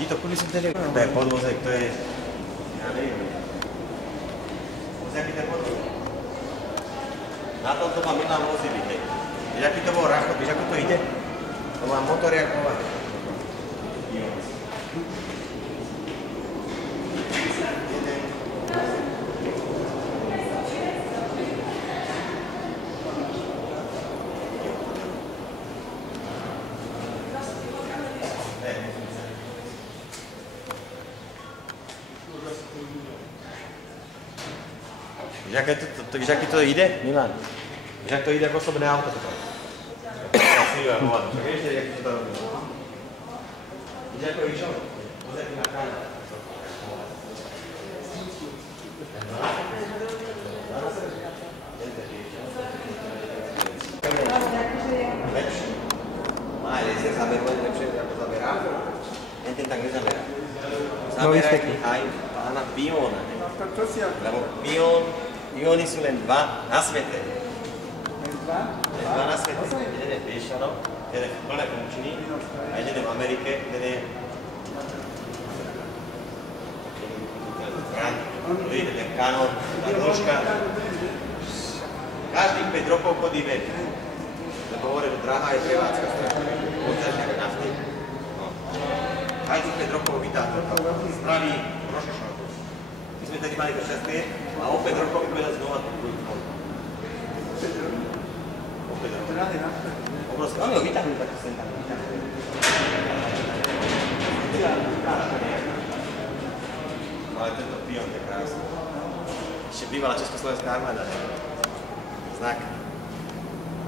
Títo, kudy si vtedy? To je podvozek, to je... Ja neviem. Jaký ten podvozek? Na tomto má Milan vozivý, hej. Víš, aký to bol rachot, víš, ako to ide? To má motor jak kova. Víš, aký to ide, Milan? Víš, jak to ide ako osobné auto toto? Však vieš, jak to robí? Víš, ako išlo? Pozerky na kána. Lepší. Má laser zaberú lepšie, ako zaberá. Jen ten tak nezaberá. Zaberá aj pána Piona. Lebo Piony sú len dva na svete. Len dva na svete. Jeden je Piešano, jeden je plné funkčný a jeden je v Amerike, jeden je... Vidíte ten kanón, tá dĺžka. Každých 5 rokov chodí vek. Lebo hovorí, že drahá je prevádzka. Podzažňak nafty. Každých 5 rokov vytáto. Spraví rošošok. My sme tedy mali to 6 a o 5 rokov vyvedať znova tú prúdku. O 5 rokov. Obrovské. Oni ho vytáhli taký sen tam. Ale tento Pion je krásny. Ešte bývala Československá armáda. Znak.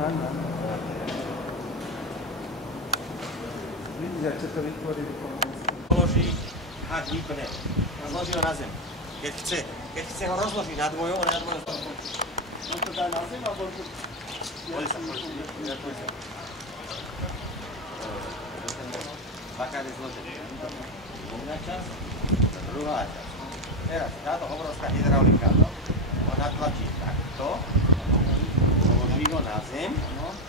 Áno. Vidíte, čo to vytvorí. Položí hák výplne. Zloží ho na zem. Keď chce ho rozložiť na dvojou, ale na dvojou. On to dá na zem, alebo... Poď sa. Dvakrát je zložený. Jedna časť, druhá časť. Teraz táto obrovská hydraulika, on natlačí takto, položí ho na zem,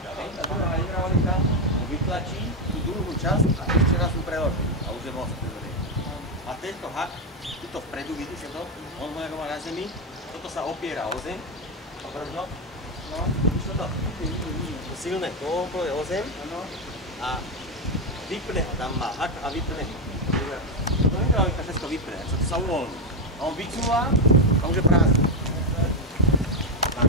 tá druhá hydraulika ho vytlačí tú druhú časť a ešte raz ju preloží. A už je most prizorieť. A tento hak, tuto vpredu, vidíte to? On ho má na zemi, toto sa opiera o zem, obržno. Vidíš toto? To silné koľko je o zem a vypne ho, tam má hak a vypne ho. To hydraulika všetko vypne, čo to sa uvoľní. A on vycúva a už je prázdny.